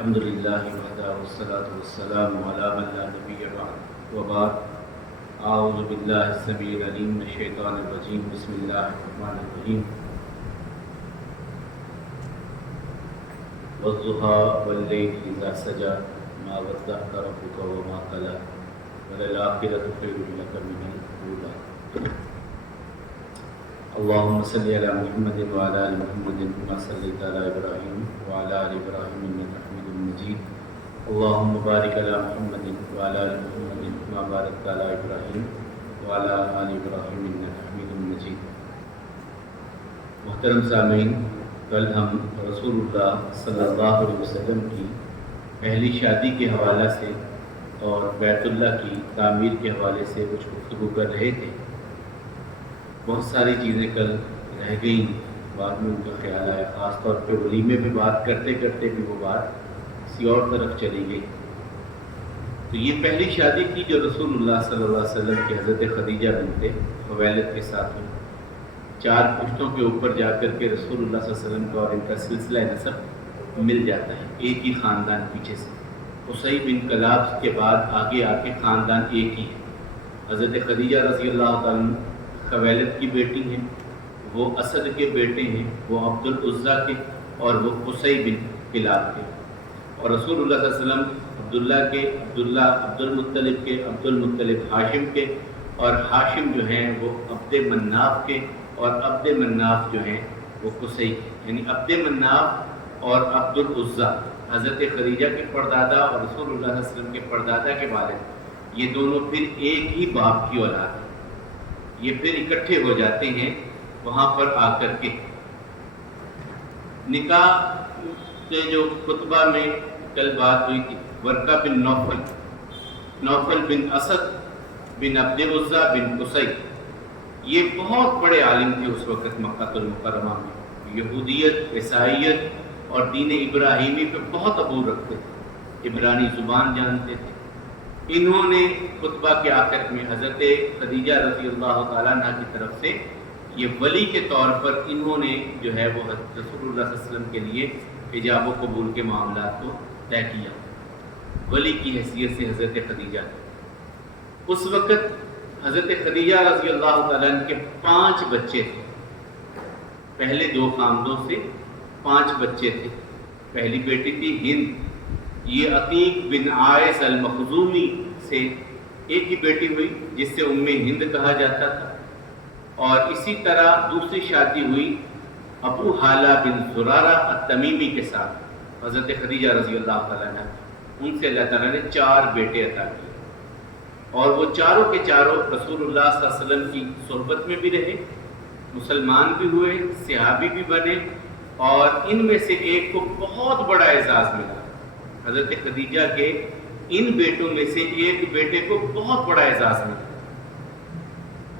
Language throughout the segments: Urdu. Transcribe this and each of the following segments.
الحمد للہ وحدہ والصلاة والسلام علی من لا نبی بعد وبعد اعوذ باللہ السمیع العلیم من الشیطان الرجیم بسم اللہ الرحمن الرحیم والضحى واللیل اذا سجى ما ودعك ربك وما قلى وللآخرة خیر لك من الأولى اللهم صل على محمد وعلى آل محمد كما صليت على إبراهيم وعلى آل إبراهيم إنك حميد مجيد اللهم بارك على محمد وعلى آل محمد كما باركت على إبراهيم وعلى آل إبراهيم إنك حميد مجيد۔ محترم سامعین، کل ہم رسول اللہ صلی اللہ علیہ وسلم کی پہلی شادی کے حوالہ سے اور بیت اللہ کی تعمیر کے حوالے سے کچھ گفتگو کر رہے تھے۔ بہت ساری چیزیں کل رہ گئیں، بعد میں ان کا خیال آیا، خاص طور پہ ولیمے پہ بات کرتے کرتے بھی وہ بات کسی اور طرف چلی گئی۔ تو یہ پہلی شادی تھی جو رسول اللہ صلی اللہ علیہ وسلم کی حضرت خدیجہ بنت خویلد کے ساتھ ہوئی۔ 4 پشتوں کے اوپر جا کر کے رسول اللہ صلی اللہ علیہ وسلم کا اور ان کا سلسلہ نسب مل جاتا ہے، ایک ہی خاندان پیچھے سے۔ قصی بن کلاب کے بعد آگے آ کے خاندان ایک ہی ہے۔ حضرت خدیجہ رضی اللہ تعالیٰ خویلد کی بیٹی ہیں، وہ اسد کے بیٹے ہیں، وہ عبد العزیٰ کے اور وہ قصی بن کلاب کے، اور رسول اللہ صلی اللہ علیہ وسلم عبداللہ کے، عبداللہ عبد المطلب کے، عبد المطلب ہاشم کے، اور ہاشم جو ہیں وہ عبد مناف کے، اور عبد مناف جو ہیں وہ قصی کے، یعنی عبد مناف اور عبد العزیٰ حضرت خدیجہ کے پردادا اور رسول اللہ صلی اللہ علیہ وسلم کے پردادا کے والد، یہ دونوں پھر ایک ہی باپ کی اولاد ہیں۔ یہ پھر اکٹھے ہو جاتے ہیں وہاں پر آ کر کے۔ نکاح کے جو خطبہ میں کل بات ہوئی تھی، ورقہ بن نوفل، نوفل بن اسد بن عبد العزیٰ بن قصی، یہ بہت بڑے عالم تھے اس وقت مکہ المکرمہ میں، یہودیت، عیسائیت اور دین ابراہیمی پہ بہت عبور رکھتے تھے، عبرانی زبان جانتے تھے۔ انہوں نے خطبہ کے آخر میں حضرت خدیجہ رضی اللہ تعالیٰ عنہ کی طرف سے یہ ولی کے طور پر انہوں نے جو ہے وہ رسول اللہ صلی اللہ علیہ وسلم کے لیے ایجاب و قبول کے معاملات کو طے کیا، ولی کی حیثیت سے حضرت خدیجہ۔ اس وقت حضرت خدیجہ رضی اللہ تعالیٰ عنہ کے 5 بچے تھے، پہلے 2 خاندوں سے 5 بچے تھے۔ پہلی بیٹی تھی ہند، یہ عتیق بن عائص المخزومی سے ایک ہی بیٹی ہوئی جس سے ام ہند کہا جاتا تھا، اور اسی طرح دوسری شادی ہوئی ابو حالہ بن زرارہ التمیمی کے ساتھ حضرت خدیجہ رضی اللہ تعالیٰ عنہ، ان سے اللہ تعالیٰ نے 4 بیٹے عطا کیے، اور وہ چاروں کے چاروں رسول اللہ صلی اللہ علیہ وسلم کی صحبت میں بھی رہے، مسلمان بھی ہوئے، صحابی بھی بنے، اور ان میں سے ایک کو بہت بڑا اعزاز ملا۔ حضرت خدیجہ کے ان بیٹوں میں سے ایک بیٹے کو بہت بڑا اعزاز ملا۔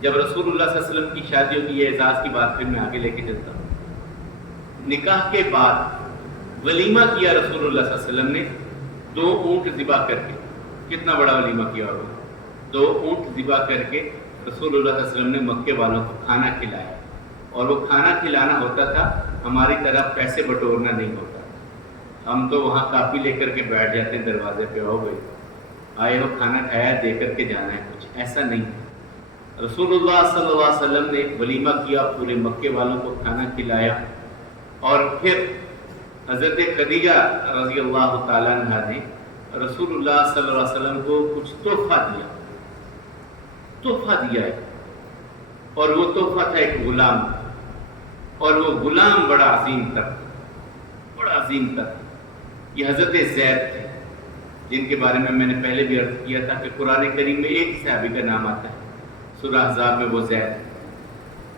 جب رسول اللہ صلی اللہ علیہ وسلم کی شادی ہوگی، یہ اعزاز کی بات پھر میں آگے لے کے چلتا ہوں۔ نکاح کے بعد ولیمہ کیا رسول اللہ صلی اللہ علیہ وسلم نے، 2 اونٹ ذبح کر کے۔ کتنا بڑا ولیمہ کیا ہوگا؟ 2 اونٹ ذبح کر کے رسول اللہ صلی اللہ علیہ وسلم نے مکے والوں کو کھانا کھلایا، اور وہ کھانا کھلانا ہوتا تھا، ہماری طرح پیسے بٹورنا نہیں ہوتا۔ ہم تو وہاں کاپی لے کر کے بیٹھ جاتے ہیں دروازے پہ، ہو گئے آئے ہو کھانا کھایا، دے کر کے جانا ہے، کچھ ایسا نہیں۔ رسول اللہ صلی اللہ علیہ وسلم نے ولیمہ کیا، پورے مکے والوں کو کھانا کھلایا، اور پھر حضرت خدیجہ رضی اللہ تعالیٰ عنہ نے رسول اللہ صلی اللہ علیہ وسلم کو کچھ تحفہ دیا ہے، اور وہ تحفہ تھا ایک غلام، اور وہ غلام بڑا عظیم تر۔ یہ حضرت زید تھے، جن کے بارے میں نے پہلے بھی عرض کیا تھا کہ قرآن کریم میں ایک صحابی کا نام آتا ہے، سورہ احزاب میں وہ زید۔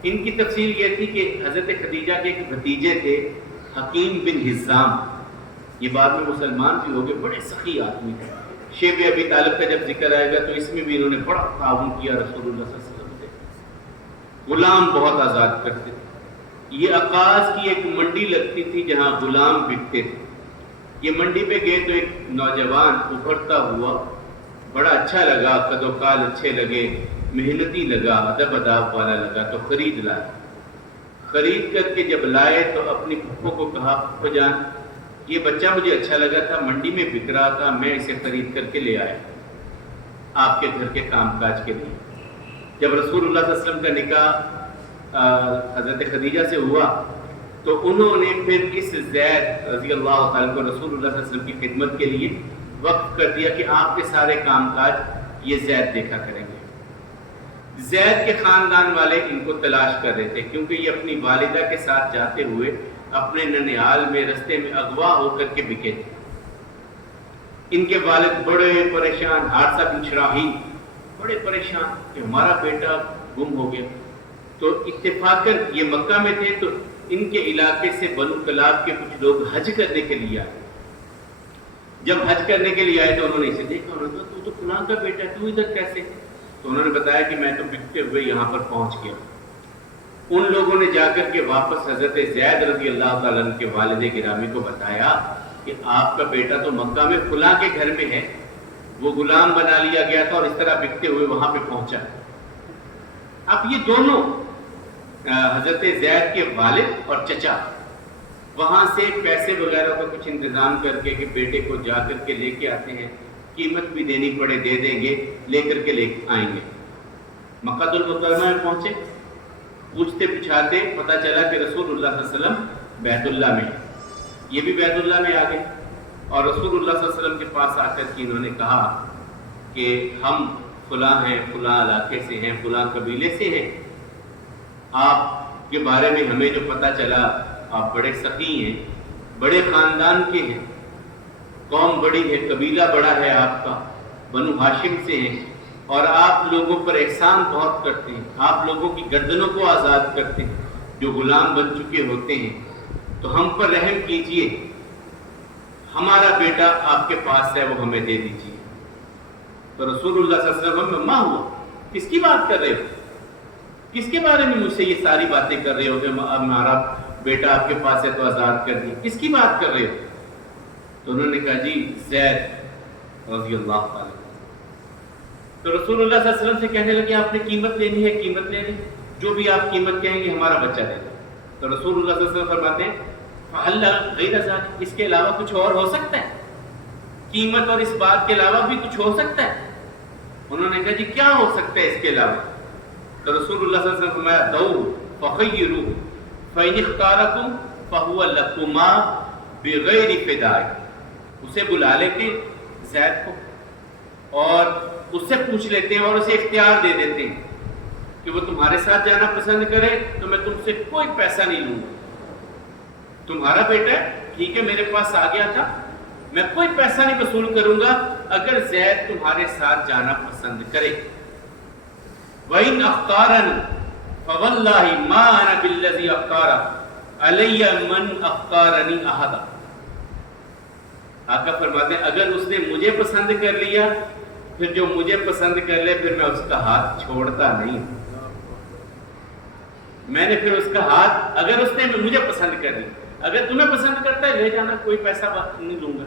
ان کی تفصیل یہ تھی کہ حضرت خدیجہ کے ایک بھتیجے تھے حکیم بن حزام، یہ بعد میں مسلمان بھی ہو گئے، بڑے سخی آدمی تھے۔ شیب ابی طالب کا جب ذکر آئے گا تو اس میں بھی انہوں نے بڑا تعاون کیا رسول اللہ صلی اللہ علیہ وسلم سے، غلام بہت آزاد کرتے تھے۔ یہ عکاظ کی ایک منڈی لگتی تھی جہاں غلام بکتے تھے۔ یہ منڈی پہ گئے تو ایک نوجوان ابھرتا ہوا بڑا اچھا لگا، قد و کال اچھے لگے، محنتی لگا، ادب اداب والا لگا، تو خرید لایا۔ خرید کر کے جب لائے تو اپنی پھپھو کو کہا، پھپھو جان یہ بچہ مجھے اچھا لگا تھا، منڈی میں بک رہا تھا، میں اسے خرید کر کے لے آیا آپ کے گھر کے کام کاج کے لیے۔ جب رسول اللہ صلی اللہ علیہ وسلم کا نکاح حضرت خدیجہ سے ہوا تو انہوں نے پھر اس زید رضی اللہ تعالیٰ کو رسول اللہ صلی اللہ علیہ وسلم کی خدمت کے لیے وقف کر دیا کہ آپ کے سارے کام کاج یہ زید دیکھا کریں گے۔ زید کے خاندان والے ان کو تلاش کر رہے تھے کیونکہ یہ اپنی والدہ کے ساتھ جاتے ہوئے اپنے ننیال میں رستے میں اغوا ہو کر کے بکے تھے۔ ان کے والد بڑے پریشان، حارثہ بن شراحیل بڑے پریشان کہ ہمارا بیٹا گم ہو گیا۔ تو اتفاقاً یہ مکہ میں تھے تو ان کے علاقے سے بنو کلاب کے کچھ لوگ حج کرنے کے لیے آئے۔ جب حج کرنے کے لیے آئے تو انہوں نے اسے دیکھا، انہوں نے کہا تو فلاں کا بیٹا ہے، تو ادھر کیسے؟ تو انہوں نے بتایا کہ میں تو بکتے ہوئے یہاں پر پہنچ گیا۔ ان لوگوں نے جا کر کے واپس حضرت زید رضی اللہ تعالیٰ عنہ کے والد گرامی کو بتایا کہ آپ کا بیٹا تو مکہ میں فلاں کے گھر میں ہے، وہ غلام بنا لیا گیا تھا اور اس طرح بکتے ہوئے وہاں پہ پہنچا۔ اب یہ دونوں حضرت زید کے والد اور چچا وہاں سے پیسے وغیرہ کا کچھ انتظام کر کے کہ بیٹے کو جا کر کے لے کے آتے ہیں، قیمت بھی دینی پڑے دے دیں گے، لے کر کے لے آئیں گے۔ مکہ المکرمہ میں پہنچے، پوچھتے پچھاتے پتہ چلا کہ رسول اللہ صلی اللہ علیہ وسلم بیت اللہ میں، یہ بھی بیت اللہ میں آ گئے اور رسول اللہ صلی اللہ علیہ وسلم کے پاس آ کر کے انہوں نے کہا کہ ہم فلاں ہیں، فلاں علاقے سے ہیں، فلاں قبیلے سے ہیں، آپ کے بارے میں ہمیں جو پتہ چلا آپ بڑے سخی ہیں، بڑے خاندان کے ہیں، قوم بڑی ہے، قبیلہ بڑا ہے آپ کا، بنو ہاشم سے ہیں اور آپ لوگوں پر احسان بہت کرتے ہیں، آپ لوگوں کی گردنوں کو آزاد کرتے ہیں جو غلام بن چکے ہوتے ہیں، تو ہم پر رحم کیجئے، ہمارا بیٹا آپ کے پاس ہے، وہ ہمیں دے دیجئے۔ تو رسول اللہ صلی اللہ علیہ وسلم ما ہوا، کس کی بات کر رہے ہو؟ کس کے بارے میں مجھ سے یہ ساری باتیں کر رہے ہو کہ ہمارا بیٹا آپ کے پاس ہے تو آزاد کر دیا، کس کی بات کر رہے ہو؟ تو انہوں نے کہا جی زید رضی اللہ تعالیٰ۔ تو رسول اللہ صلی اللہ علیہ وسلم سے کہنے لگے آپ نے قیمت لینی ہے، قیمت لے لیں، جو بھی آپ قیمت کہیں گے ہمارا بچہ دے دیں۔ تو رسول اللہ صلی اللہ علیہ وسلم فرماتے ہیں فَهَلَّ غَيْرَ ذَلِكَ، اس کے علاوہ کچھ اور ہو سکتا ہے؟ قیمت اور اس بات کے علاوہ بھی کچھ ہو سکتا ہے؟ انہوں نے کہا جی کیا ہو سکتا ہے اس کے علاوہ؟ تو رسول اللہ صلی اللہ علیہ وسلم فرمایا دعوا فخیروا فإن اختارکم فهو لکما بغیر فداء، اسے بلا لے کے زید کو اور اس سے پوچھ لیتے ہیں اور اسے اختیار دے دیتے ہیں کہ وہ تمہارے ساتھ جانا پسند کرے تو میں تم سے کوئی پیسہ نہیں لوں گا، تمہارا بیٹا ہے ٹھیک ہے میرے پاس آ گیا تھا، میں کوئی پیسہ نہیں وصول کروں گا اگر زید تمہارے ساتھ جانا پسند کرے۔ وَإِنْ أَخْتَارَنِي فَوَاللَّهِ مَا أَنَا بِالَّذِي أَخْتَارَ عَلَيَّ مَنْ أَخْتَارَنِي أَحَدًا، آقا فرماتے ہیں اگر اس نے مجھے پسند کر لیا پھر جو مجھے پسند کر لے پھر میں اس کا ہاتھ چھوڑتا نہیں، میں نے پھر اس کا ہاتھ، اگر اس نے مجھے پسند کر لیا، اگر تمہیں پسند کرتا ہے لے جانا، کوئی پیسہ بات نہیں لوں گا،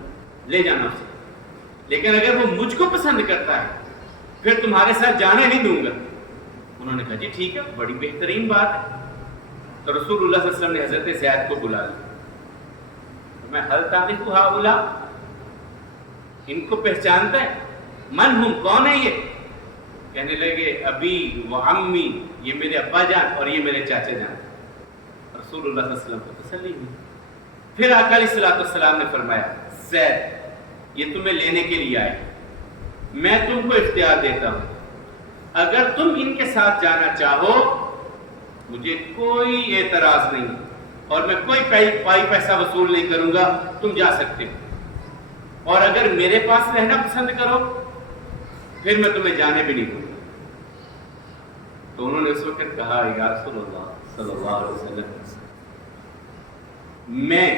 لے جانا اسے، لیکن اگر وہ مجھ کو پسند کرتا ہے پھر تمہارے ساتھ جانے نہیں دوں گا۔ انہوں نے کہا جی ٹھیک ہے، بڑی بہترین بات ہے۔ تو رسول اللہ صلی اللہ علیہ وسلم نے حضرت زید کو بلا لیا، میں حل تعریف ہؤلاء، ان کو پہچانتا ہے؟ من ہم، کون ہے یہ؟ کہنے لگے ابی و امی، یہ میرے ابا جان اور یہ میرے چاچا جان۔ رسول اللہ صلی اللہ علیہ وسلم کو تسلی ہوئی۔ پھر آقا علیہ الصلوۃ والسلام نے فرمایا زید یہ تمہیں لینے کے لیے آئے، میں تم کو اختیار دیتا ہوں، اگر تم ان کے ساتھ جانا چاہو مجھے کوئی اعتراض نہیں اور میں کوئی پائی پیسہ وصول نہیں کروں گا، تم جا سکتے ہو، اور اگر میرے پاس رہنا پسند کرو پھر میں تمہیں جانے بھی نہیں دوں گا۔ تو انہوں نے اس وقت کہا یا رسول اللہ صلی اللہ علیہ وسلم میں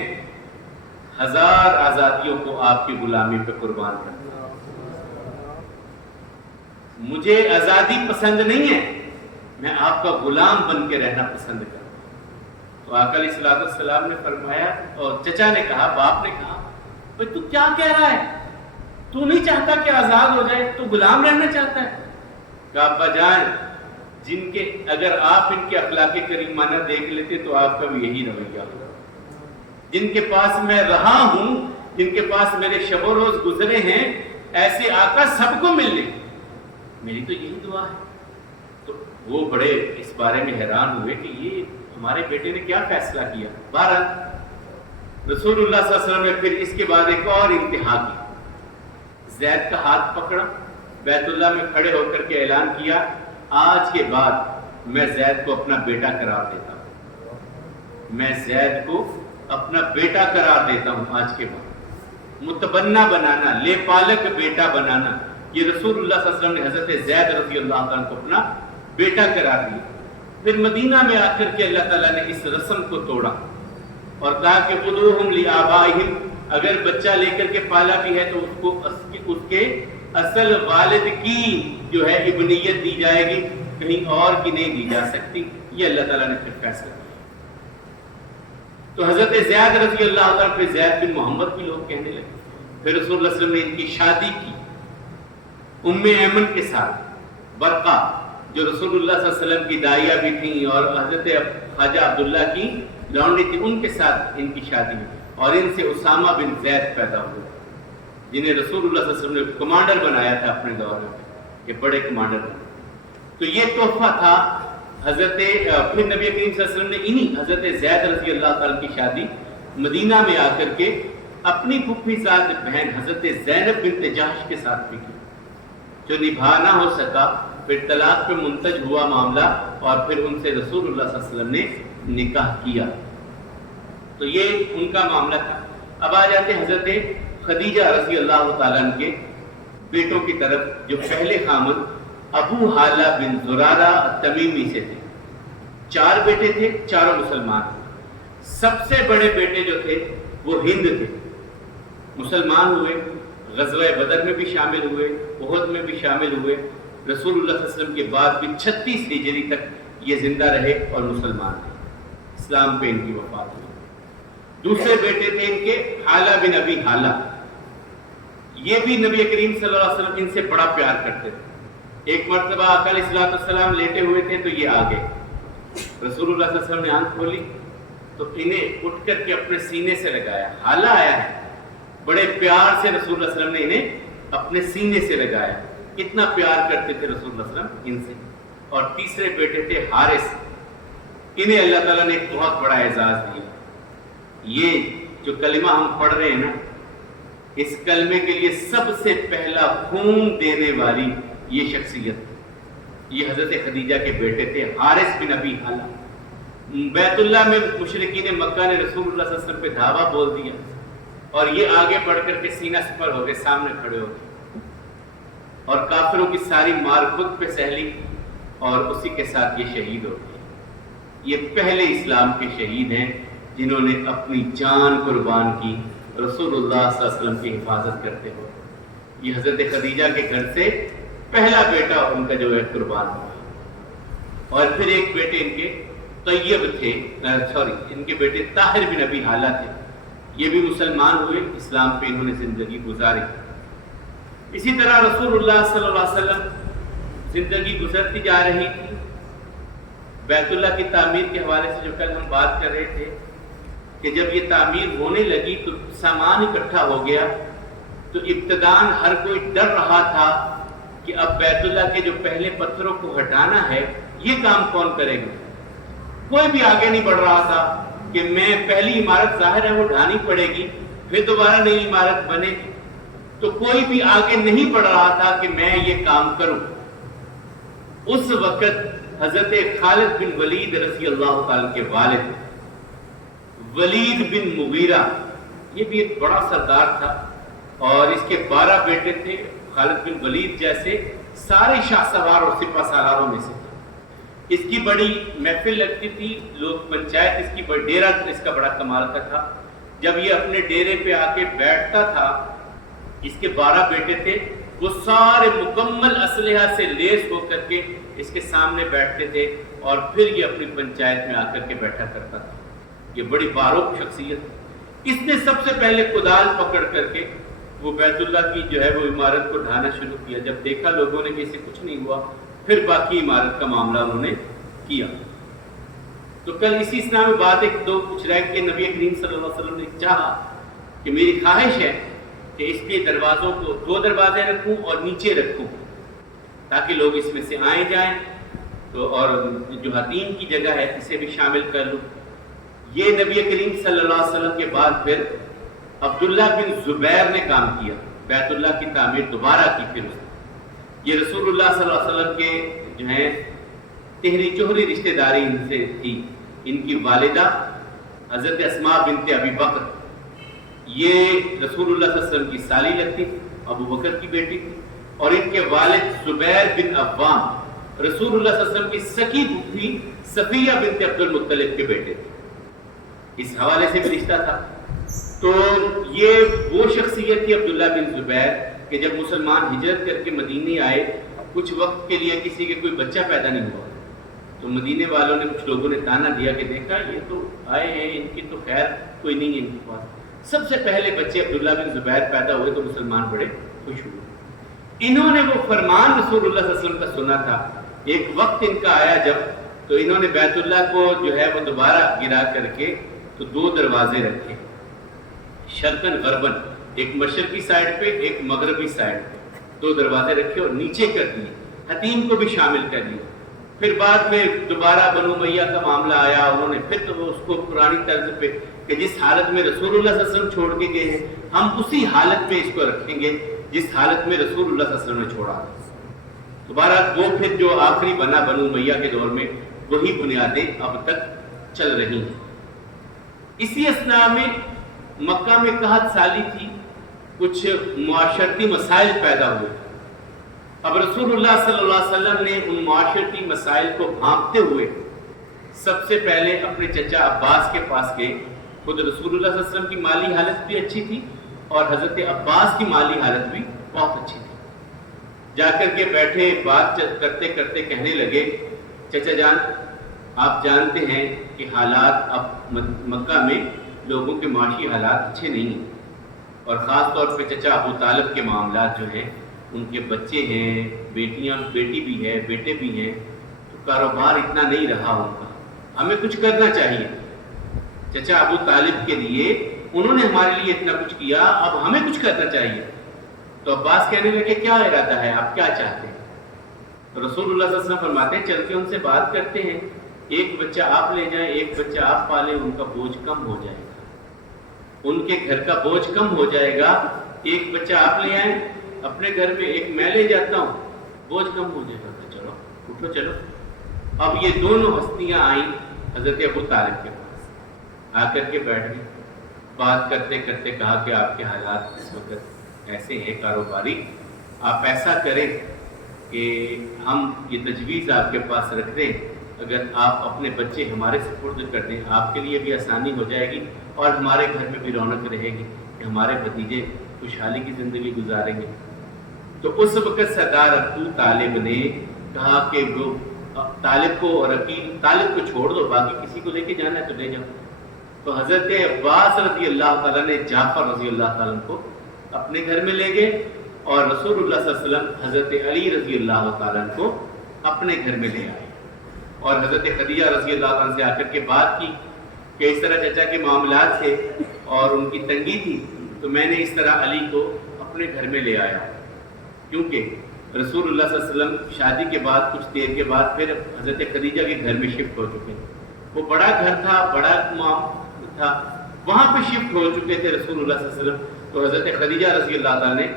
1000 آزادیوں کو آپ کی غلامی پہ قربان کرتا ہوں، مجھے آزادی پسند نہیں ہے، میں آپ کا غلام بن کے رہنا پسند کرتا ہوں۔ تو آقا علیہ الصلوۃ والسلام نے فرمایا، اور چچا نے کہا، باپ نے کہا بھئی تو کیا کہہ رہا ہے، تو نہیں چاہتا کہ آزاد ہو جائے، تو غلام رہنا چاہتا ہے؟ کہا ابا جان جن کے اگر آپ ان کے اخلاق کریمانہ دیکھ لیتے تو آپ کا بھی یہی رویہ ہوگا، جن کے پاس میں رہا ہوں، جن کے پاس میرے شب و روز گزرے ہیں، ایسے آقا سب کو مل لے، میری تو یہی دعا ہے۔ تو وہ بڑے اس بارے میں حیران ہوئے کہ یہ ہمارے بیٹے نے کیا فیصلہ کیا۔ بہرحال رسول اللہ صلی اللہ علیہ وسلم نے پھر اس کے بعد ایک اور انتہا کی، زید کا ہاتھ پکڑا، بیت اللہ میں کھڑے ہو کر کے اعلان کیا، آج کے بعد میں زید کو اپنا بیٹا قرار دیتا ہوں، میں زید کو اپنا بیٹا قرار دیتا ہوں آج کے بعد۔ متبنہ بنانا، لے پالک بیٹا بنانا، یہ رسول اللہ صلی اللہ علیہ وسلم نے حضرت زید رضی اللہ عنہ کو اپنا بیٹا قرار دیا۔ پھر مدینہ میں آ کر کے اللہ تعالیٰ نے اس رسم کو توڑا اور کہا کہ خذوہم لآبائہم، اگر بچہ لے کر کے پالا بھی ہے تو اس کو اس کے اصل والد کی جو ہے ابنیت دی جائے گی، کہیں اور کی نہیں دی جا سکتی۔ یہ اللہ تعالیٰ نے پھر فیصلہ کیا۔ تو حضرت زید رضی اللہ عنہ پہ زید بن محمد بھی لوگ کہنے لگے۔ پھر رسول اللہ صلی اللہ علیہ وسلم نے ان کی شادی کی ام ایمن کے ساتھ، برقہ جو رسول اللہ صلی اللہ علیہ وسلم کی دائیہ بھی تھیں اور حضرت خواجہ عبداللہ کی لونڈی تھی، ان کے ساتھ ان کی شادی ہوئی، اور ان سے اسامہ بن زید پیدا ہوئے، جنہیں رسول اللہ صلی اللہ علیہ وسلم نے کمانڈر بنایا تھا اپنے دور میں، کہ بڑے کمانڈر بنے۔ تو یہ تحفہ تھا حضرت پھر نبی کریم صلی اللہ علیہ وسلم نے انہی حضرت زید رضی اللہ تعالیٰ کی شادی مدینہ میں آ کر کے اپنی پھوپھی ذات بہن حضرت زینب بنت جحش کے ساتھ بھی کی، جو نبھا نہ ہو سکا، پھر طلاق پہ منتج ہوا معاملہ اور پھر ان سے رسول اللہ صلی اللہ علیہ وسلم نے نکاح کیا۔ تو یہ ان کا معاملہ تھا۔ اب آ جاتے حضرت خدیجہ رضی اللہ تعالیٰ عنہ کے بیٹوں کی طرف، جو پہلے خامد ابو حالہ بن زرارہ تمیمی سے تھے۔ 4 بیٹے تھے، چاروں مسلمان تھے۔ سب سے بڑے بیٹے جو تھے وہ ہند تھے، مسلمان ہوئے، غزوہ بدر میں بھی شامل ہوئے، احد میں بھی شامل ہوئے، رسول اللہ صلی اللہ علیہ وسلم کے بعد بھی 36 ہجری تک یہ زندہ رہے اور مسلمان رہے، اسلام پہ ان کی وفات ہوئی۔ دوسرے بیٹے تھے ان کے حالہ بن ابی حالہ، یہ بھی نبی کریم صلی اللہ علیہ وسلم ان سے بڑا پیار کرتے تھے۔ ایک مرتبہ آقا علیہ الصلوۃ والسلام لیٹے ہوئے تھے تو یہ آ گئے، رسول اللہ صلی اللہ علیہ وسلم نے آنکھ کھولی تو انہیں اٹھ کر کے اپنے سینے سے لگایا، حالہ آیا ہے، بڑے پیار سے رسول اللہ صلی اللہ علیہ وسلم نے انہیں اپنے سینے سے لگایا، اتنا پیار کرتے تھے رسول اللہ صلی اللہ علیہ وسلم ان سے۔ اور تیسرے بیٹے تھے حارث، انہیں اللہ تعالیٰ نے ایک بہت بڑا اعزاز دیا۔ یہ جو کلمہ ہم پڑھ رہے ہیں نا، اس کلمے کے لیے سب سے پہلا خون دینے والی یہ شخصیت، یہ حضرت خدیجہ کے بیٹے تھے حارث بن ابی حالہ۔ بیت اللہ میں مشرکین مکہ نے رسول اللہ صلی اللہ علیہ وسلم پہ دھاوا بول دیا اور یہ آگے بڑھ کر کے سینہ سپر ہو گئے، سامنے کھڑے ہو گئے اور کافروں کی ساری مار خود پہ سہ لی اور اسی کے ساتھ یہ شہید ہو گئے۔ یہ پہلے اسلام کے شہید ہیں جنہوں نے اپنی جان قربان کی رسول اللہ صلی اللہ علیہ وسلم کی حفاظت کرتے ہوئے۔ یہ حضرت خدیجہ کے گھر سے پہلا بیٹا ان کا جو ہے قربان ہوا۔ اور پھر ایک بیٹے ان کے طیب تھے، ان کے بیٹے طاہر بن ابی حالہ تھے، یہ بھی مسلمان ہوئے، اسلام پہ انہوں نے زندگی گزاری۔ اسی طرح رسول اللہ صلی اللہ علیہ وسلم زندگی گزرتی جا رہی تھی۔ بیت اللہ کی تعمیر کے حوالے سے جو کل ہم بات کر رہے تھے کہ جب یہ تعمیر ہونے لگی تو سامان اکٹھا ہو گیا، تو ابتداً ہر کوئی ڈر رہا تھا کہ اب بیت اللہ کے جو پہلے پتھروں کو ہٹانا ہے یہ کام کون کرے گا۔ کوئی بھی آگے نہیں بڑھ رہا تھا کہ میں پہلی عمارت ظاہر ہے وہ ڈھانی پڑے گی، پھر دوبارہ نئی عمارت بنے گی، تو کوئی بھی آگے نہیں بڑھ رہا تھا کہ میں یہ کام کروں۔ اس وقت حضرت خالد بن ولید رضی اللہ تعالیٰ کے والد ولید بن مغیرہ، یہ بھی ایک بڑا سردار تھا اور اس کے 12 بیٹے تھے۔ خالد بن ولید جیسے سارے شاہ سوار اور سپہ سالاروں میں سے تھا۔ اس کی بڑی محفل لگتی تھی، لوگ پنچایت اس کی ڈیرہ اس کا بڑا کمال کا تھا۔ جب یہ اپنے ڈیرے پہ آ کے بیٹھتا تھا، اس کے 12 بیٹے تھے، وہ سارے مکمل اسلحہ سے لیس ہو کر کے اس کے سامنے بیٹھتے تھے اور پھر یہ اپنی پنچایت میں آ کر کے بیٹھا کرتا تھا۔ یہ بڑی باروک شخصیت۔ اس نے سب سے پہلے کدال پکڑ کر کے وہ بیت اللہ کی جو ہے وہ عمارت کو ڈھانا شروع کیا۔ جب دیکھا لوگوں نے کہ اسے کچھ نہیں ہوا، پھر باقی عمارت کا معاملہ انہوں نے کیا۔ تو کل اسی اسنا میں بات ایک دو پوچھ رہا ہے کہ نبی کریم صلی اللہ علیہ وسلم نے چاہا کہ میری خواہش ہے کہ اس کے دروازوں کو 2 دروازے رکھوں اور نیچے رکھوں تاکہ لوگ اس میں سے آئیں جائیں، تو اور جو حتیم کی جگہ ہے اسے بھی شامل کر لوں۔ یہ نبی کریم صلی اللہ علیہ وسلم کے بعد پھر عبداللہ بن زبیر نے کام کیا، بیت اللہ کی تعمیر دوبارہ کی۔ پھر یہ رسول اللہ صلی اللہ علیہ وسلم کے جو ہیں تہری چہری رشتہ داری ان سے تھی۔ ان کی والدہ حضرت اسماء بنت ابی بکر، یہ رسول اللہ صلی اللہ علیہ وسلم کی سالی لگتی تھی، ابو بکر کی بیٹی تھی، اور ان کے والد زبیر بن عوام رسول اللہ صلی اللہ علیہ وسلم کی سکی پھوپھی صفیہ بنت عبد المطلب کے بیٹے تھے، اس حوالے سے بھی رشتہ تھا۔ تو یہ وہ شخصیت تھی عبداللہ بن زبیر کہ جب مسلمان ہجرت کر کے مدینے آئے، کچھ وقت کے لیے کسی کے کوئی بچہ پیدا نہیں ہوا، تو مدینے والوں نے کچھ لوگوں نے تانا دیا کہ دیکھا یہ تو آئے ہیں، ان کی تو خیر کوئی نہیں ہے ان کے پاس۔ سب سے پہلے بچے عبداللہ بن زبیر پیدا ہوئے تو مسلمان بڑے خوش ہوئے۔ انہوں نے وہ فرمان رسول اللہ صلی اللہ علیہ وسلم کا سنا تھا۔ ایک وقت ان کا آیا جب تو انہوں نے بیت اللہ کو جو ہے وہ دوبارہ گرا کر کے تو 2 دروازے رکھے، شرقن غربن، ایک مشرقی سائڈ پہ ایک مغربی سائڈ پہ 2 دروازے رکھے اور نیچے کر دیے، حتیم کو بھی شامل کر لیا۔ پھر بعد میں دوبارہ بنو امیہ کا معاملہ آیا، انہوں نے پھر تو اس کو پرانی طرز پہ کہ جس حالت میں رسول اللہ صلی اللہ علیہ وسلم چھوڑ کے گئے ہیں ہم اسی حالت میں اس کو رکھیں گے جس حالت میں رسول اللہ صلی اللہ علیہ وسلم نے چھوڑا۔ دوبارہ وہ پھر جو آخری بنا بنو امیہ کے دور میں وہی بنیادیں اب تک چل رہی ہیں۔ اسی اثناء میں مکہ میں قحط سالی تھی، کچھ معاشرتی مسائل پیدا ہوئے۔ اب رسول اللہ صلی اللہ علیہ وسلم نے ان معاشرتی مسائل کو بھانپتے ہوئے سب سے پہلے اپنے چچا عباس کے پاس گئے۔ خود رسول اللہ صلی اللہ علیہ وسلم کی مالی حالت بھی اچھی تھی اور حضرت عباس کی مالی حالت بھی بہت اچھی تھی۔ جا کر کے بیٹھے، بات کرتے کرتے کہنے لگے، چچا جان آپ جانتے ہیں کہ حالات اب مکہ میں لوگوں کے معاشی حالات اچھے نہیں ہیں، اور خاص طور پہ چچا ابو طالب کے معاملات جو ہیں، ان کے بچے ہیں، بیٹی بھی ہے، بیٹے بھی ہیں، تو کاروبار اتنا نہیں رہا ان کا، ہمیں کچھ کرنا چاہیے۔ چچا ابو طالب کے لیے انہوں نے ہمارے لیے اتنا کچھ کیا، اب ہمیں کچھ کرنا چاہیے۔ تو عباس کہنے لگے کیا ارادہ ہے، آپ کیا چاہتے ہیں؟ تو رسول اللہ صلی اللہ علیہ وسلم فرماتے ہیں چل کے ان سے بات کرتے ہیں، ایک بچہ آپ لے جائیں، ایک بچہ آپ پالیں، ان کا بوجھ کم ہو جائے گا، ان کے گھر کا بوجھ کم ہو جائے گا۔ ایک بچہ آپ لے آئیں اپنے گھر میں، ایک میں لے جاتا ہوں، بوجھ کم ہو جائے گا۔ تو چلو اٹھو چلو۔ اب یہ دونوں ہستیاں آئیں حضرت ابو طالب کے پاس، آ کر کے بیٹھ گئی، بات کرتے کرتے کہا کہ آپ کے حالات اس وقت ایسے ہیں کاروباری، آپ ایسا کریں کہ ہم یہ تجویز آپ کے پاس رکھ دیں، اگر آپ اپنے بچے ہمارے سپرد کر دیں آپ کے لیے بھی آسانی ہو جائے گی اور ہمارے گھر میں بھی رونق رہے گی کہ ہمارے بھتیجے خوشحالی کی زندگی گزاریں گے۔ تو اس وقت سردار ابو طالب نے کہا کہ وہ طالب کو اور عقیل طالب کو چھوڑ دو، باقی کسی کو لے کے جانا ہے تو لے جاؤ۔ تو حضرت عباس رضی اللہ تعالیٰ نے جعفر رضی اللہ تعالیٰ کو اپنے گھر میں لے گئے اور رسول اللہ صلی اللہ علیہ وسلم حضرت علی رضی اللہ تعالیٰ کو اپنے گھر میں لے آئے اور حضرت خدیجہ رضی اللہ تعالیٰ سے آ کر کے بات کی کہ اس طرح چچا کے معاملات تھے اور ان کی تنگی تھی، تو میں نے اس طرح علی کو اپنے گھر میں لے آیا، کیونکہ رسول اللہ صلی اللہ علیہ وسلم شادی کے بعد کچھ دیر کے بعد پھر حضرت خدیجہ کے گھر میں شفٹ ہو چکے، وہ بڑا گھر تھا، بڑا تھا، وہاں پہ شفٹ ہو چکے تھے رسول اللہ صلی اللہ علیہ وسلم۔ تو حضرت خدیجہ رضی اللہ تعالیٰ نے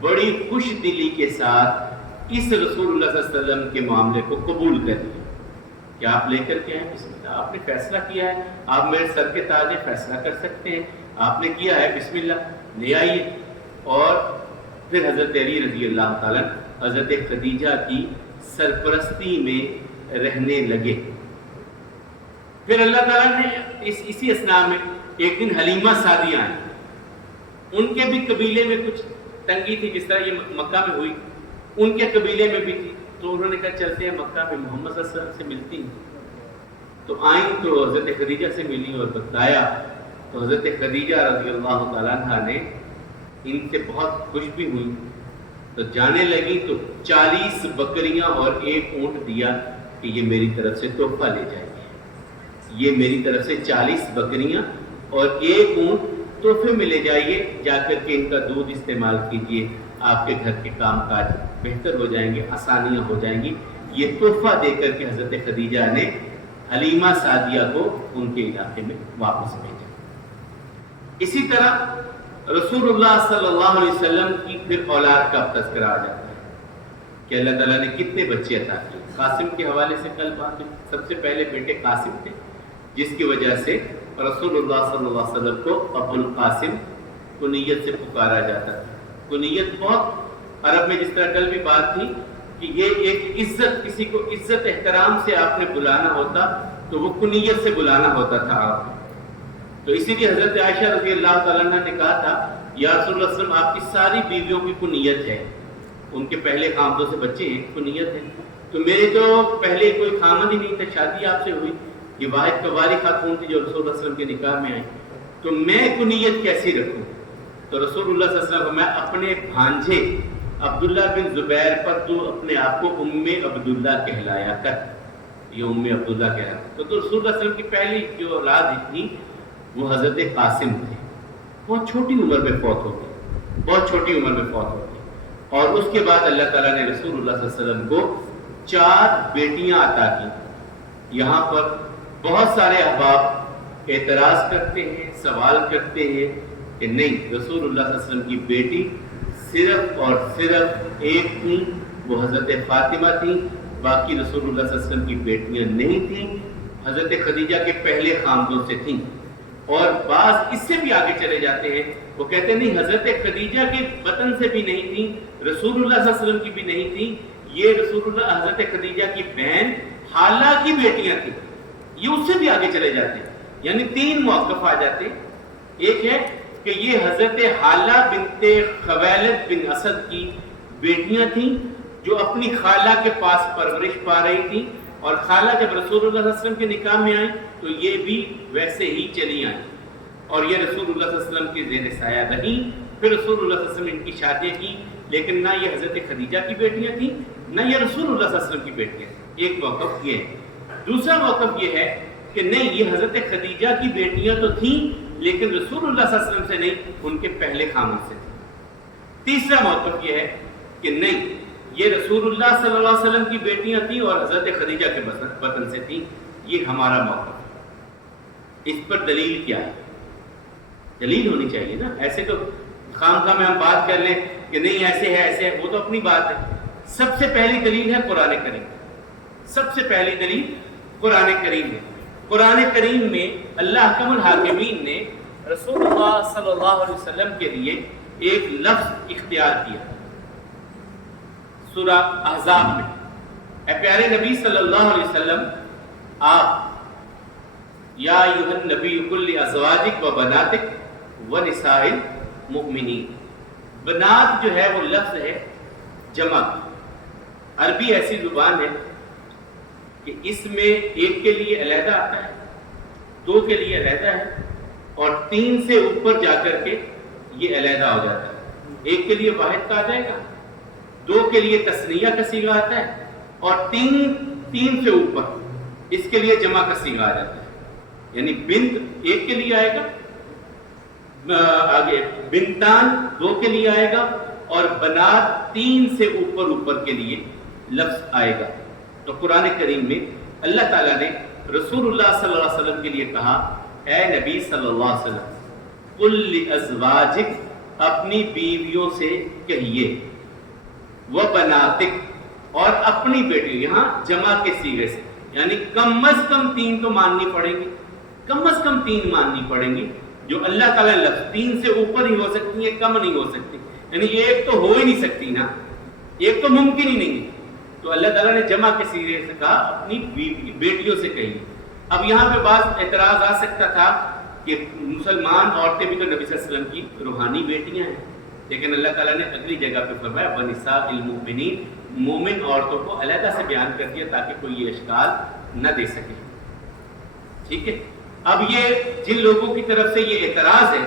بڑی خوش دلی کے ساتھ اس رسول اللہ صلی اللہ علیہ وسلم کے معاملے کو قبول کر لیا کہ آپ لے کر کے آئیں، بسم اللہ، آپ نے فیصلہ کیا ہے، آپ میرے سر کے تاج ہیں، فیصلہ کر سکتے ہیں، آپ نے کیا ہے، بسم اللہ لے آئیے۔ اور پھر حضرت علی رضی اللہ تعالیٰ حضرت خدیجہ کی سرپرستی میں رہنے لگے۔ پھر اللہ تعالیٰ نے اسی اثناء میں ایک دن حلیمہ سعدیہ آئیں، ان کے بھی قبیلے میں کچھ تنگی تھی، جس طرح یہ مکہ میں ہوئی ان کے قبیلے میں بھی تھی، تو انہوں نے کہا چلتے ہیں مکہ میں محمد صلی اللہ علیہ وسلم سے ملتی ہیں۔ تو آئیں تو حضرت خدیجہ سے ملی اور بتایا، تو حضرت خدیجہ رضی اللہ تعالیٰ عنہ نے ان سے بہت خوش بھی ہوئی، تو جانے لگی تو 40 بکریاں اور 1 اونٹ دیا کہ یہ میری طرف سے تحفہ لے جائے گی، یہ میری طرف سے 40 بکریاں اور 1 اونٹ تحفے میں لے جائیے، جا کر کے ان کا دودھ استعمال کیجیے، آپ کے گھر کے کام کاج بہتر ہو جائیں گے، آسانیاں ہو جائیں گی۔ یہ تحفہ دے کر کے حضرت خدیجہ نے حلیمہ سعدیہ کو ان کے علاقے میں واپس بھیجا۔ اسی طرح رسول اللہ صلی اللہ علیہ وسلم کی پھر اولاد کا تذکرہ آ جاتا ہے کہ اللہ تعالیٰ نے کتنے بچے عطا کیے۔ قاسم کے حوالے سے کل بات ہوئی، سب سے پہلے بیٹے قاسم تھے، جس کی وجہ سے رسول اللہ صلی اللہ علیہ وسلم کو ابو القاسم کنیت سے پکارا جاتا تھا۔ کنیت بہت عرب میں، جس طرح کل بھی بات تھی کہ یہ ایک عزت، کسی کو عزت احترام سے آپ نے بلانا ہوتا تو وہ کنیت سے بلانا ہوتا تھا آپ کو۔ تو اسی لیے حضرت عائشہ رضی اللہ تعالیٰ عنہ نے کہا تھا یا رسول اللہ صلی اللہ علیہ وسلم آپ کی ساری بیویوں کی کنیت ہے، ان کے پہلے خامدوں سے بچے ہیں، کنیت ہے، تو میرے تو پہلے کوئی خامد ہی نہیں تھا، شادی آپ سے ہوئی، یہ واحد قواری خاتون تھی جو رسول اللہ صلی اللہ علیہ وسلم کے نکاح میں آئی، تو میں کنیت کیسی رکھوں؟ تو رسول اللہ صلی اللہ علیہ وسلم میں اپنے بھانجے عبداللہ بن زبیر پر تو اپنے آپ کو ام عبداللہ کہلایا کر، یہ ام عبداللہ کہلایا۔ تو رسول اللہ صلی اللہ علیہ وسلم کی پہلی جو اولاد تھی وہ حضرت قاسم تھے، بہت چھوٹی عمر میں فوت ہو گئے، بہت چھوٹی عمر میں فوت ہو گئے۔ اور اس کے بعد اللہ تعالیٰ نے رسول اللہ صلی اللہ علیہ وسلم کو 4 بیٹیاں عطا کی۔ یہاں پر بہت سارے احباب اعتراض کرتے ہیں، سوال کرتے ہیں کہ نہیں، رسول اللہ صلی اللہ علیہ وسلم کی بیٹی صرف اور صرف ایک تھی، وہ حضرت فاطمہ تھی، باقی رسول اللہ صلی اللہ علیہ وسلم کی بیٹیاں نہیں تھیں، حضرت خدیجہ کے پہلے خامدوں سے تھیں۔ اور بعض اس سے بھی آگے چلے جاتے ہیں، وہ کہتے ہیں نہیں، حضرت خدیجہ کے وطن سے بھی نہیں تھیں، رسول اللہ صلی اللہ علیہ وسلم کی بھی نہیں تھیں، یہ رسول اللہ حضرت خدیجہ کی بہن حالہ کی بیٹیاں تھیں۔ یہ اس سے بھی آگے چلے جاتے ہیں، یعنی 3 موقف آ جاتے ہیں۔ ایک ہے کہ یہ حضرت حالہ بنت خویلد بن اسد کی بیٹیاں تھیں جو اپنی خالہ کے پاس پرورش پا رہی تھیں، اور خالہ جب رسول اللہ صلی اللہ علیہ وسلم کے نکاح میں آئیں تو یہ بھی ویسے ہی چلی آئیں، اور یہ رسول اللہ صلی اللہ علیہ وسلم کے زیر سایہ رہیں۔ پھر رسول اللہ صلی اللہ علیہ وسلم ان کی شادیاں کی، لیکن نہ یہ حضرت خدیجہ کی بیٹیاں تھیں نہ یہ رسول اللہ صلی اللہ علیہ وسلم کی بیٹیاں تھیں۔ ایک موقف یہ ہے۔ دوسرا موقف یہ ہے کہ نہیں، یہ حضرت خدیجہ کی بیٹیاں تو تھیں لیکن رسول اللہ صلی اللہ علیہ وسلم سے نہیں، ان کے پہلے خامد سے تھیں۔ تیسرا موقف یہ ہے کہ نہیں، یہ رسول اللہ صلی اللہ علیہ وسلم کی بیٹیاں تھیں اور حضرت خدیجہ کے وطن سے تھیں، یہ ہمارا موقف ہے۔ اس پر دلیل کیا ہے؟ دلیل ہونی چاہیے نا، ایسے تو خام خواہ میں ہم بات کر لیں کہ نہیں ایسے ہے ایسے ہے، وہ تو اپنی بات ہے۔ سب سے پہلی دلیل ہے قرآن کریم، سب سے پہلی دلیل قرآن کریم ہے۔ قرآن کریم میں اللہ احکم الحاکمین نے رسول اللہ صلی اللہ علیہ وسلم کے لیے ایک لفظ اختیار کیا سورہ احزاب میں۔ اے پیارے نبی صلی اللہ علیہ وسلم، آپ یا ایھا النبی قل لازواجک و بناتک و نساء المؤمنین، بنات جو ہے وہ لفظ ہے جمع۔ عربی ایسی زبان ہے کہ اس میں 1 کے لیے علیحدہ آتا ہے، 2 کے لیے علیحدہ ہے، اور 3 سے اوپر جا کر کے یہ علیحدہ ہو جاتا ہے۔ 1 کے لیے واحد کا آ جائے گا، 2 کے لیے تثنیہ کا صیغہ آتا ہے، اور 3 سے اوپر اس کے لیے جمع کا صیغہ آ جاتا ہے۔ یعنی بنت 1 کے لیے آئے گا، آگے بنتان 2 کے لیے آئے گا، اور بنات 3 سے اوپر کے لیے لفظ آئے گا۔ تو قرآن کریم میں اللہ تعالیٰ نے رسول اللہ صلی اللہ علیہ وسلم کے لیے کہا، اے نبی صلی اللہ علیہ وسلم، قل لازواجک، اپنی بیویوں سے کہیے، و بناتک، اور اپنی بیٹی، یہاں جمع کے صیغے سے، یعنی کم از کم 3 تو ماننی پڑیں گی، کم از کم 3 ماننی پڑیں گی، جو اللہ تعالیٰ لفظ 3 سے اوپر ہی ہو سکتی ہیں، کم نہیں ہو سکتی، یعنی یہ ایک تو ہو ہی نہیں سکتی نا، ایک تو ممکن ہی نہیں ہے۔ تو اللہ تعالیٰ نے جمع کے صیغے سے کہا اپنی بیٹیوں سے کہیے۔ اب یہاں پہ بعض اعتراض آ سکتا تھا کہ مسلمان عورتیں بھی تو نبی صلی اللہ علیہ وسلم کی روحانی بیٹیاں ہیں، لیکن اللہ تعالیٰ نے اگلی جگہ پہ فرمایا وَنِسَاءِ الْمُؤْمِنِينَ، مومن عورتوں کو علیحدہ سے بیان کر دیا تاکہ کوئی یہ اشکال نہ دے سکے۔ ٹھیک ہے، اب یہ جن لوگوں کی طرف سے یہ اعتراض ہے،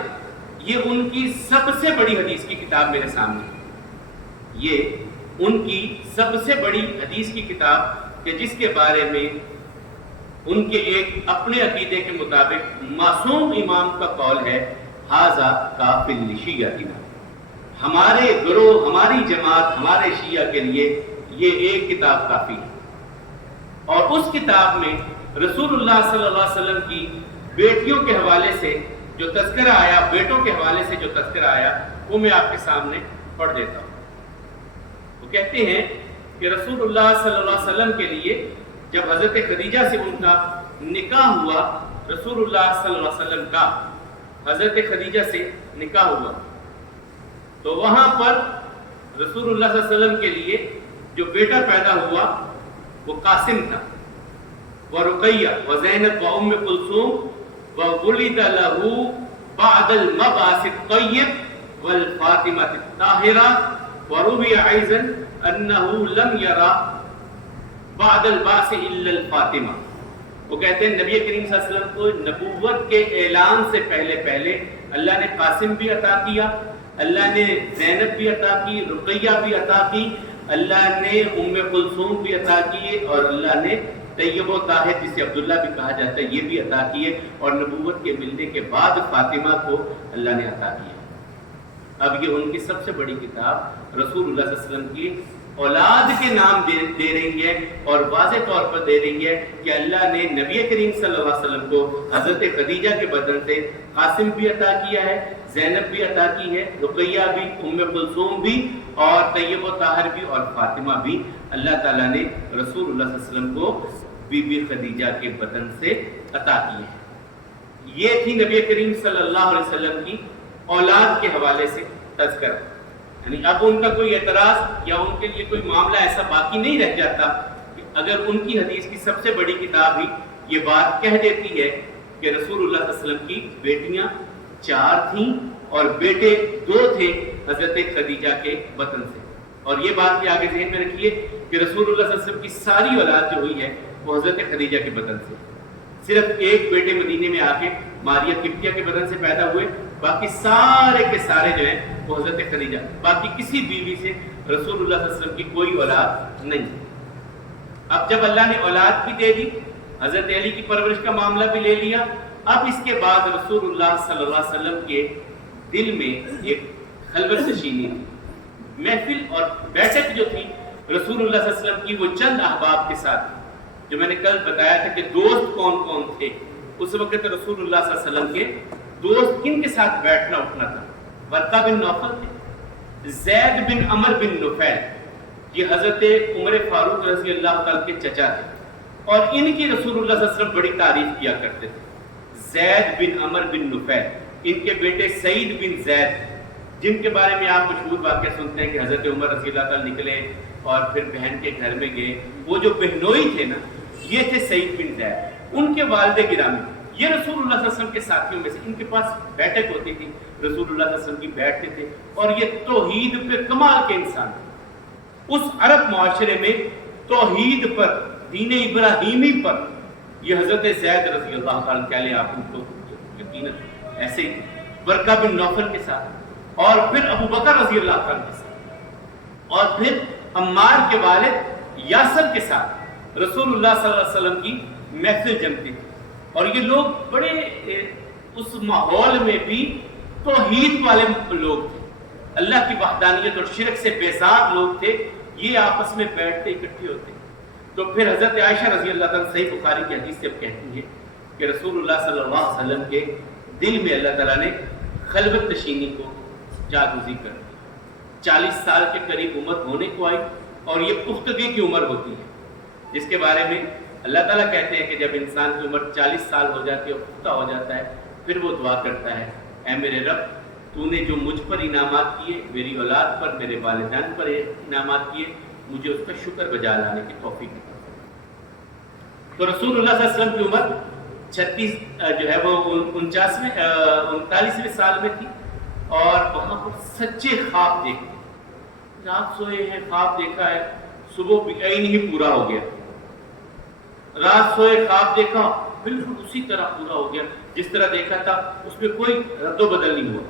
یہ ان کی سب سے بڑی حدیث کی کتاب میرے سامنے ہے، یہ ان کی سب سے بڑی حدیث کی کتاب کہ جس کے بارے میں ان کے ایک اپنے عقیدے کے مطابق معصوم امام کا قول ہے ھذا کافی لشیعتنا، ہمارے گروہ، ہماری جماعت، ہمارے شیعہ کے لیے یہ ایک کتاب کافی ہے۔ اور اس کتاب میں رسول اللہ صلی اللہ علیہ وسلم کی بیٹیوں کے حوالے سے جو تذکرہ آیا، بیٹوں کے حوالے سے جو تذکرہ آیا، وہ میں آپ کے سامنے پڑھ دیتا ہوں۔ وہ کہتے ہیں کہ رسول اللہ صلی اللہ علیہ وسلم کے لیے جب حضرت خدیجہ سے ان کا نکاح ہوا، رسول اللہ صلی اللہ علیہ وسلم کا حضرت خدیجہ سے نکاح ہوا، تو وہاں پر رسول اللہ صلی اللہ علیہ وسلم کے لیے جو بیٹا پیدا ہوا وہ قاسم تھا، ورقیہ وزینب و ام کلثوم، وولد له بعد المبعث الطیب والفاطمہ الطاہرہ، وروی ایضا انه لم یرى بعد البعث الا الفاطمہ۔ وہ کہتے ہیں نبی کریم صلی اللہ علیہ وسلم کو نبوت کے اعلان سے پہلے اللہ نے قاسم بھی عطا کیا، اللہ نے زینب بھی عطا کی، رقیہ بھی عطا کی، اللہ نے ام کلثوم بھی عطا کی، اور اللہ نے طیب و طاہر جسے عبداللہ بھی کہا جاتا ہے یہ بھی عطا کیے، اور نبوت کے ملنے کے بعد فاطمہ کو اللہ نے عطا کیا۔ اب یہ ان کی سب سے بڑی کتاب رسول اللہ صلی اللہ علیہ وسلم کی اولاد کے نام دے رہی ہے، اور واضح طور پر دے رہی ہے کہ اللہ نے نبی کریم صلی اللہ علیہ وسلم کو حضرت خدیجہ کے بدن سے قاسم بھی عطا کیا ہے، زینب بھی عطا کی ہے، رقیہ بھی، ام کلثوم بھی، اور طیب و طاہر بھی، اور فاطمہ بھی اللہ تعالیٰ نے رسول اللہ صلی اللہ علیہ وسلم کو بی بی خدیجہ کے بدن سے عطا کی ہے۔ یہ تھی نبی کریم صلی اللہ علیہ وسلم کی اولاد کے حوالے سے تذکرہ۔ یعنی اب ان کا کوئی اعتراض یا ان کے لیے کوئی معاملہ ایسا باقی نہیں رہ جاتا کہ اگر ان کی حدیث کی سب سے بڑی کتاب ہی یہ بات کہہ دیتی ہے کہ رسول اللہ صلی اللہ علیہ وسلم کی بیٹیاں 4 تھیں اور بیٹے 2 تھے حضرت خدیجہ کے بطن سے، اور یہ بات بھی آگے ذہن میں رکھیے کہ رسول اللہ صلی اللہ علیہ وسلم کی ساری اولاد جو ہوئی ہے وہ حضرت خدیجہ کے بطن سے، صرف ایک بیٹے مدینے میں آ کے ماریہ قبطیہ کے بدن سے پیدا ہوئے، باقی سارے کے سارے جو ہیں وہ حضرت خدیجہ، باقی کسی بیوی سے رسول اللہ صلی اللہ علیہ وسلم کی کوئی اولاد نہیں۔ اب جب اللہ نے اولاد بھی دے دی، حضرت علی کی پرورش کا معاملہ بھی لے لیا، اب اس کے بعد رسول اللہ صلی اللہ علیہ وسلم کے دل میں ایک خلوت نشینی تھی، محفل اور بیٹھک جو تھی رسول اللہ صلی اللہ علیہ وسلم کی وہ چند احباب کے ساتھ، جو میں نے کل بتایا تھا کہ دوست کون کون تھے اس وقت رسول اللہ صلی اللہ علیہ وسلم کے دوست کن کے ساتھ بیٹھنا اٹھنا تھا۔ ورقہ بن نوفل تھے، زید بن عمر بن نفیل، یہ حضرت عمر فاروق رضی اللہ تعالیٰ کے چچا تھے، اور ان کی رسول اللہ صلی اللہ علیہ وسلم بڑی تعریف کیا کرتے تھے۔ زید بن عمر بن نفیل، ان کے بیٹے سعید بن زید، جن کے بارے میں آپ مشہور واقعہ سنتے ہیں کہ حضرت عمر رضی اللہ تعالیٰ نکلے اور پھر بہن کے گھر میں گئے، وہ جو بہنوئی تھے نا یہ تھے سعید بن زید، ان کے والد گرامی، یہ رسول اللہ صلی اللہ علیہ وسلم کے ساتھیوں میں سے، ان کے پاس بیٹھک ہوتی تھی، رسول اللہ صلی اللہ علیہ وسلم کی بیٹھتے تھے، اور یہ توحید پہ کمال کے انسان تھے۔ اس عرب معاشرے میں توحید پر، دین ابراہیمی پر یہ حضرت زید رضی اللہ تعالیٰ کہہ لیں آپ ان کو یقیناً ایسے ہی ورقہ بن نوفل کے ساتھ، اور پھر ابو بکر رضی اللہ تعالیٰ کے ساتھ، اور پھر عمار کے والد یاسر کے ساتھ رسول اللہ صلی اللہ علیہ وسلم کی محفل جمتی تھی، اور یہ لوگ بڑے اس ماحول میں بھی توحید والے لوگ تھے، اللہ کی وحدانیت اور شرک سے بیزار لوگ تھے، یہ آپس میں بیٹھتے اکٹھے ہوتے۔ تو پھر حضرت عائشہ رضی اللہ تعالیٰ صحیح بخاری کی حدیث سے کہتی ہے کہ رسول اللہ صلی اللہ علیہ وسلم کے دل میں اللہ تعالیٰ نے خلوت نشینی کو جاگزی کر دی، 40 سال کے قریب عمر ہونے کو آئی، اور یہ پختگی کی عمر ہوتی ہے جس کے بارے میں اللہ تعالیٰ کہتے ہیں کہ جب انسان کی عمر 40 سال ہو جاتی ہے اور پختہ ہو جاتا ہے، پھر وہ دعا کرتا ہے، اے میرے رب تو نے جو مجھ پر انعامات کیے، میری اولاد پر، میرے والدین پر انعامات کیے، مجھے اس کا شکر بجا لانے کی توفیق دی۔ تو رسول اللہ صلی اللہ علیہ وسلم کی عمر 36 جو ہے وہ 39ویں سال میں تھی، اور وہاں پر سچے خواب دیکھتے، رات سوئے ہیں خواب دیکھا ہے، صبح عین ہی پورا ہو گیا، رات سوئے خواب دیکھا بالکل اسی طرح پورا ہو گیا جس طرح دیکھا تھا، اس میں کوئی رد و بدل نہیں ہوا۔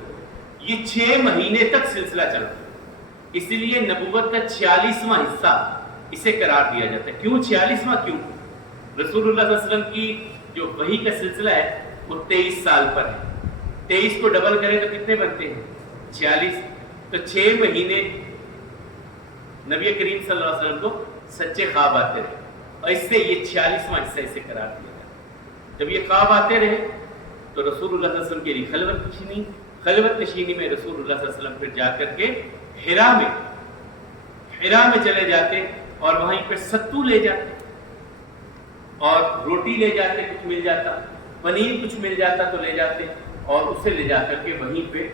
یہ 6 مہینے تک سلسلہ چلا، اس لیے نبوت کا 46واں حصہ اسے قرار دیا جاتا ہے۔ کیوں 46واں؟ کیوں رسول اللہ صلی اللہ علیہ وسلم کی جو وحی کا سلسلہ ہے وہ 23 سال پر ہے. 23 کو ڈبل کریں تو کتنے بنتے ہیں؟ 46. تو 6 مہینے نبی کریم صلی اللہ علیہ وسلم کو سچے خواب آتے رہے اور اس سے یہ 46واں حصہ اسے قرار دیا گیا. جب یہ خواب آتے رہے تو رسول اللہ صلی اللہ علیہ وسلم کے لیے خلوت نشینی میں رسول اللہ صلی اللہ علیہ وسلم پھر جا کر کے حرا میں چلے جاتے اور وہیں پہ ستو لے جاتے اور روٹی لے جاتے, کچھ مل جاتا, پنیر کچھ مل جاتا تو لے جاتے اور اسے لے جا کر کے وہیں پہ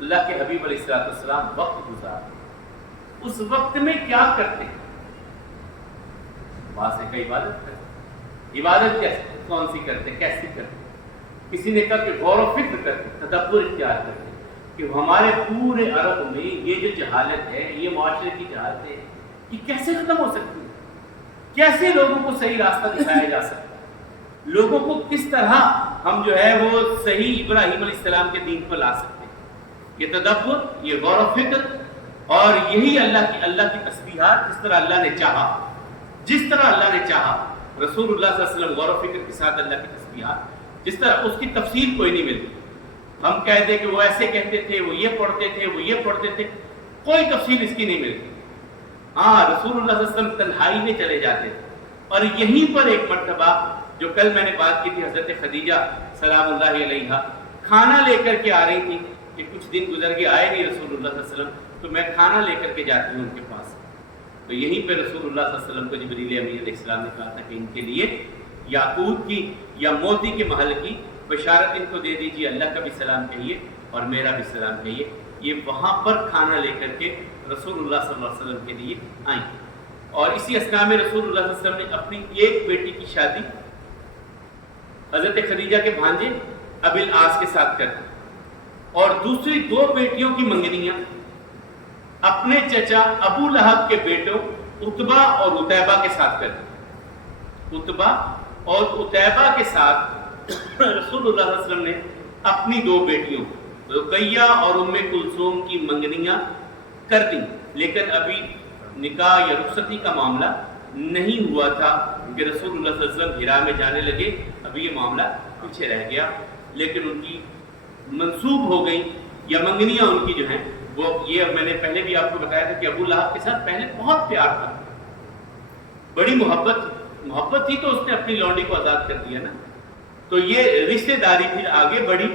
اللہ کے حبیب علیہ السلام وقت گزارتے. اس وقت میں کیا کرتے ہیں؟ وہاں سے کا عبادت کرتے. عبادت کون سی کرتے, کیسی کرتے؟ کسی نے کہا کہ غور و فکر کرتے, تدبر اختیار کرتے کہ ہمارے پورے عرب میں یہ جو جہالت ہے, یہ معاشرے کی جہالت ہے, یہ کیسے ختم ہو سکتی ہے؟ کیسے لوگوں کو صحیح راستہ دکھایا جا سکتا ہے؟ لوگوں کو کس طرح ہم جو ہے وہ صحیح ابراہیم علیہ السلام کے دین پر لا سکتے ہیں؟ یہ تدبر, یہ غور و فکر اور یہی اللہ کی تسبیحات, جس طرح اللہ نے چاہا رسول اللہ صلی اللہ علیہ وسلم غور و فکر کے ساتھ اللہ کی تسبیحات, جس طرح اس کی تفصیل کوئی نہیں ملتی. ہم کہتے کہ وہ ایسے کہتے تھے, وہ یہ پڑھتے تھے, وہ یہ پڑھتے تھے, کوئی تفصیل اس کی نہیں ملتی. ہاں, رسول اللہ صلی اللہ علیہ وسلم تنہائی میں چلے جاتے تھے اور یہیں پر ایک مرتبہ جو کل میں نے بات کی تھی, حضرت خدیجہ سلام اللہ علیہا کھانا لے کر کے آ رہی تھی کہ کچھ دن گزر کے آئے نہیں رسول اللہ صلی اللہ علیہ وسلم, تو میں کھانا لے کر کے جاتی ہوں ان کے پاس. تو یہیں پہ رسول اللہ صلی اللہ علیہ وسلم کو جبریل امین علیہ السلام نے کہا تھا کہ ان کے لیے یاقوت کی یا موتی کے محل کی بشارت ان کو دے دیجیے, اللہ کا بھی سلام کہیے اور میرا بھی سلام کہیے. یہ وہاں پر کھانا لے کر کے رسول اللہ صلی اللہ علیہ وسلم کے لیے آئیں. اور اسی اثناء میں رسول اللہ صلی اللہ علیہ وسلم نے اپنی ایک بیٹی کی شادی حضرت خدیجہ کے بھانجے ابی العاص کے ساتھ کر دی اور دوسری 2 بیٹیوں کی منگنیاں اپنے چچا ابو لہب کے بیٹوں عتبہ اور عتیبہ کے ساتھ کر دی. عتبہ اور عتیبہ کے ساتھ رسول اللہ صلی اللہ علیہ وسلم نے اپنی 2 بیٹیوں رقیہ اور ام کلثوم کی منگنیاں کر دیں, لیکن ابھی نکاح یا رخصتی کا معاملہ نہیں ہوا تھا کیونکہ رسول اللہ صلی اللہ علیہ وسلم حرا میں جانے لگے. ابھی یہ معاملہ پیچھے رہ گیا, لیکن ان کی منسوب ہو گئی یا منگنیاں ان کی جو ہیں وہ, یہ میں نے پہلے بھی آپ کو بتایا تھا کہ ابو لہب کے ساتھ پہلے بہت پیار تھا, بڑی محبت تھی, تو اس نے اپنی لونڈی کو آزاد کر دیا نا. تو یہ رشتہ داری پھر آگے بڑھی,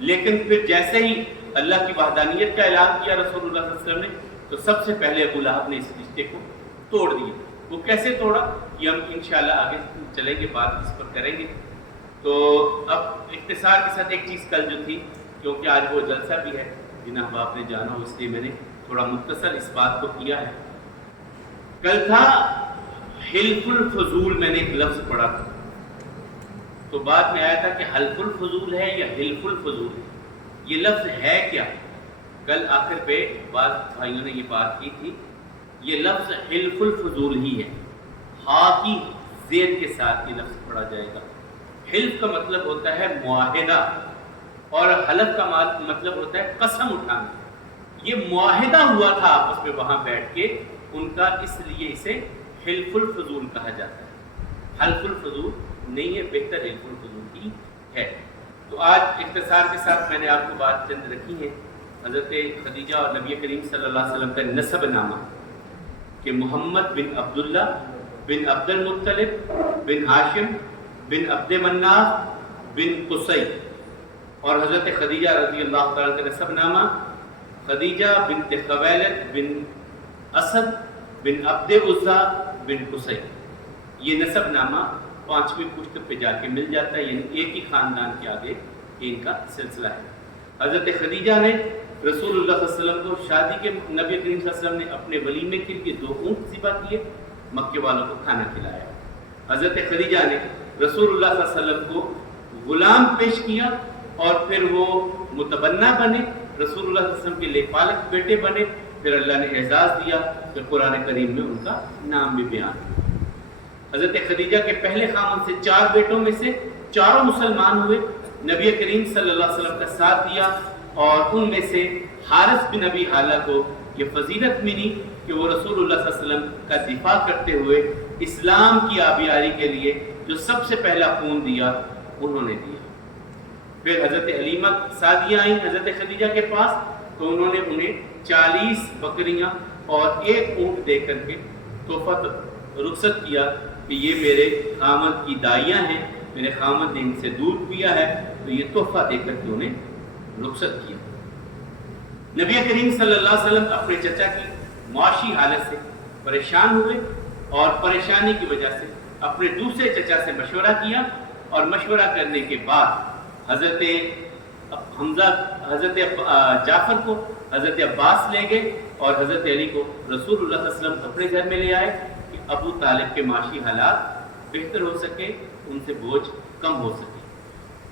لیکن پھر جیسے ہی اللہ کی وحدانیت کا اعلان کیا رسول اللہ صلی اللہ علیہ وسلم نے, تو سب سے پہلے ابو لہب نے اس رشتے کو توڑ دیا. وہ کیسے توڑا یہ ہم انشاءاللہ آگے چلیں گے, بات اس پر کریں گے. تو اب اختصار کے ساتھ ایک چیز کل جو تھی, کیونکہ آج وہ جلسہ بھی ہے جنہیں آپ نے جانا ہو, اس لیے میں نے تھوڑا مختصر اس بات کو کیا ہے. کل تھا حلف الفضول, میں نے ایک لفظ پڑھا تھا, تو بعد میں آیا تھا کہ حلف الفضول ہے یا حلف الفضول ہے, یہ لفظ ہے کیا؟ کل آخر پہ بعض بھائیوں نے یہ بات کی تھی, یہ لفظ حلف الفضول ہی ہے. ہا کی زید کے ساتھ یہ لفظ پڑھا جائے گا. حلف کا مطلب ہوتا ہے معاہدہ اور حلف کا مطلب ہوتا ہے قسم اٹھانا. یہ معاہدہ ہوا تھا آپس میں وہاں بیٹھ کے ان کا, اس لیے اسے حلف الفضول کہا جاتا ہے. حلف الفضول نہیں ہے, بہتر حلف الفضول ہی ہے. تو آج اختصار کے ساتھ میں نے آپ کو بات چند رکھی ہے حضرت خدیجہ اور نبی کریم صلی اللہ علیہ وسلم کا نسب نامہ کہ محمد بن عبداللہ بن عبد المطلب بن ہاشم بن عبد مناف بن قصی, اور حضرت خدیجہ رضی اللہ تعالیٰ کا نسب نامہ خدیجہ بنت خویلد بن اسد بن عبد عزا بن قصی. یہ نسب نامہ 5ویں پشت پہ جا کے مل جاتا ہے, یعنی ایک ہی خاندان کے آگے ان کا سلسلہ ہے. حضرت خدیجہ نے رسول اللہ صلی اللہ علیہ وسلم کو شادی کے, نبی کریم صلی اللہ علیہ وسلم نے اپنے ولیمے کے لیے 2 اونٹ ذبح کیے, مکے والوں کو کھانا کھلایا. حضرت خدیجہ نے رسول اللہ صلی اللہ علیہ وسلم کو غلام پیش کیا اور پھر وہ متبنہ بنے, رسول اللہ صلی اللہ علیہ وسلم کے لے پالک بیٹے بنے. پھر اللہ نے اعزاز دیا کہ قرآن کریم میں ان کا نام بھی بیان. حضرت خدیجہ کے پہلے خامن سے 4 بیٹوں میں سے 4 مسلمان ہوئے, نبی کریم صلی اللہ علیہ وسلم کا ساتھ دیا, اور ان میں سے حارث بن ابی حالہ کو یہ فضیلت ملی کہ وہ رسول اللہ صلی اللہ علیہ وسلم کا دفاع کرتے ہوئے اسلام کی آبیاری کے لیے جو سب سے پہلا خون دیا انہوں نے دیا۔ پھر حضرت حلیمہ سعدیہ آئیں حضرت خدیجہ کے پاس، تو انہوں نے انہیں 40 بکریاں اور 1 اونٹ دے کر کے تحفہ رخصت کیا کہ یہ میرے خامد کی دائیاں ہیں، میرے خامد نے ان سے دودھ پیا ہے، تو یہ تحفہ دے کر کے انہیں رخصت کیا۔ نبی کریم صلی اللہ علیہ وسلم اپنے چچا کی معاشی حالت سے پریشان ہوئے اور پریشانی کی وجہ سے اپنے دوسرے چچا سے مشورہ کیا، اور مشورہ کرنے کے بعد حضرت حمزہ حضرت جعفر کو حضرت عباس لے گئے اور حضرت علی کو رسول اللہ صلی اللہ علیہ وسلم اپنے گھر میں لے آئے کہ ابو طالب کے معاشی حالات بہتر ہو سکے، ان سے بوجھ کم ہو سکے۔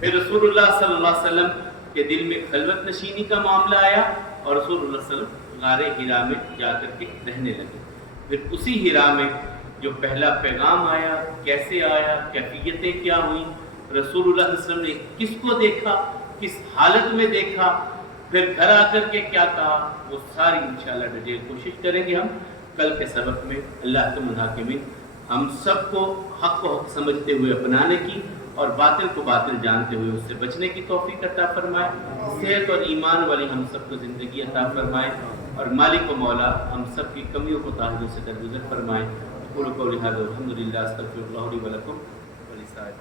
پھر رسول اللہ صلی اللہ علیہ وسلم کے دل میں خلوت نشینی کا معاملہ آیا اور رسول اللہ صلی اللہ علیہ وسلم غار حرا میں جا کر کے رہنے لگے۔ پھر اسی حرا میں جو پہلا پیغام آیا، کیسے آیا، کیفیتیں کیا ہوئیں، رسول اللہ صلی اللہ علیہ وسلم نے کس کو دیکھا، کس حالت میں دیکھا، پھر گھر آ کر کے کیا کہا، وہ ساری انشاءاللہ ڈیٹیل کوشش کریں گے ہم کل کے سبق میں۔ اللہ کے منحکمین ہم سب کو حق کو حق سمجھتے ہوئے اپنانے کی اور باطل کو باطل جانتے ہوئے اس سے بچنے کی توفیق عطا فرمائے، صحت اور ایمان والی ہم سب کو زندگی عطا فرمائے، اور مالک و مولا ہم سب کی کمیوں کو تاہجوں سے درگزر فرمائے۔ اقول قولی ھذا والحمد للہ، استغفر اللہ لی ولکم ولسائر